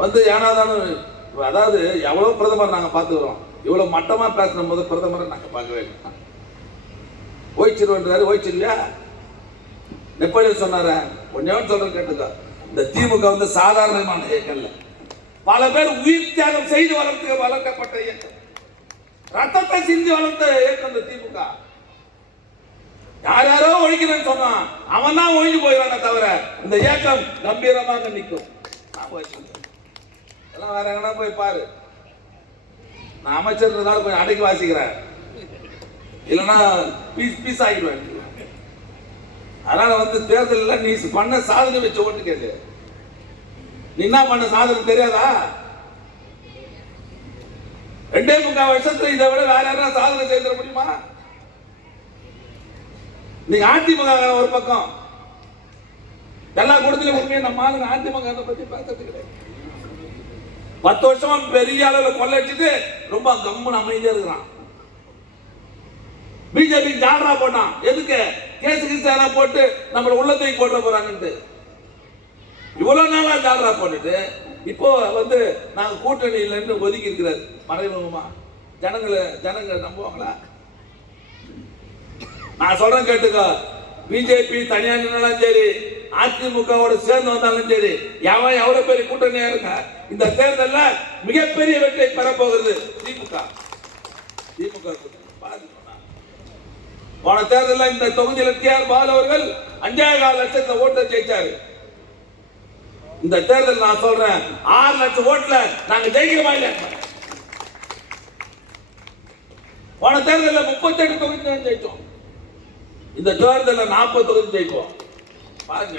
வந்து ஏனாதானு, அதாவது எவ்வளோ பிரதமர் நாங்கள் பார்த்துக்கிறோம், இவ்வளோ மட்டமாக பேசுன போது பிரதமரை நாங்கள் பார்க்கவே இல்லை. ஓய்ச்சிருவன்றாரு, ஓய்ச்சிருவியா? நெப்போலியன் சொன்னார, கொஞ்சம் சொல்ற கேட்டுக்கோ, இந்த திமுக வந்து சாதாரணமான இயக்கம் இல்லை, பல பேர் உயிர் தியாகம் செய்து வளர்க்கப்பட்ட இயக்கம், ரத்தத்தை சிந்தி வளர்த்த இயக்கம் இந்த திமுக. யார் யாரோ ஒழிக்கிறேன்னு சொன்னான், அவன் தான் ஒழிஞ்சு போயிடானே தவிர இந்த இயக்கம் கம்பீரமாக நிற்கும். எல்லாம் வேற எங்கன்னா போய் பாரு. நான் அமைச்சர்ன்றதால கொஞ்சம் அடக்கி வாசிக்கிறேன், இல்லைன்னா பீஸ் பீஸ் ஆகிடுவேன். அதனால வந்து தேர்தலில் நீ பண்ண சாதனை வச்ச ஓட்டு கேளு. நீ என்ன பண்ண சாதனை தெரியாதா? 2.25 வருஷத்துல இதை விட வேற யாரா சாதனை செய்த முடியுமா? நீங்க அதிமுக ஒரு பக்கம் எல்லா கூட்டத்திலும் உண்மையை நம்ம ஆளுங்க அதிமுக பத்தி பேசுறது கிடையாது. 10 வருஷமா பெரிய அளவில் கொள்ளடிச்சுட்டு ரொம்ப கம்முன்னு அமைதியா இருக்கிறான். பிஜேபி ஜாலரா போட்டான், எதுக்கு? கேசு கிசாரா போட்டு நம்மள உள்ளத்தை போட போறாங்கன்ட்டு. இவ்வளவு நாளா ஜாலரா போட்டுட்டு இப்போ வந்து நாங்க கூட்டணி இல்லைன்னு ஒதுக்கி இருக்கிறாரு மறைமுகமா. ஜனங்களை நம்புவாங்களா? நான் சொல்றேன் கேட்டுக்கோ, பிஜேபி தனியா நின்னாலும் சரி, அதிமுகவோட சேர்ந்து வந்தாலும் சரி, எவன் எவ்வளவு பெரிய கூட்டணியா இருக்க, இந்த தேர்தலில் மிகப்பெரிய வெற்றியை பெறப்போகிறது திமுக. போன தேர்தலில் இந்த தொகுதியில் டிஆர் பாலு அவர்கள் 5.25 லட்சத்துல ஓட்டு ஜெயிச்சாரு. இந்த தேர்தல் நான் சொல்றேன் 6 லட்சம் ஓட்டுல நாங்க ஜெயிக்கிறோமா இல்ல? போன தேர்தலில் 38 தொகுதி ஜெயிச்சோம், இந்த தேர்தலில் 40 தொகுதி ஜெயிப்போம். பாருங்க.